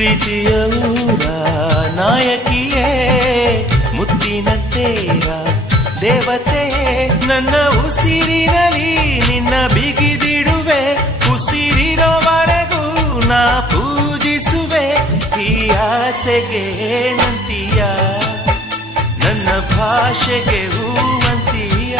ಪ್ರೀತಿಯ ಊರ ನಾಯಕಿಯೇ ಮುತ್ತಿನ ತೇರ ದೇವತೆ ನನ್ನ ಉಸಿರಿನಲ್ಲಿ ನಿನ್ನ ಬಿಗಿದಿಡುವೆ ಉಸಿರಿರೋವರೆಗೂ ನಾ ಪೂಜಿಸುವೆ ಈ ಆಸೆಗೆ ನಂತೀಯ ನನ್ನ ಭಾಷೆಗೆ ಹೂವಂತೀಯ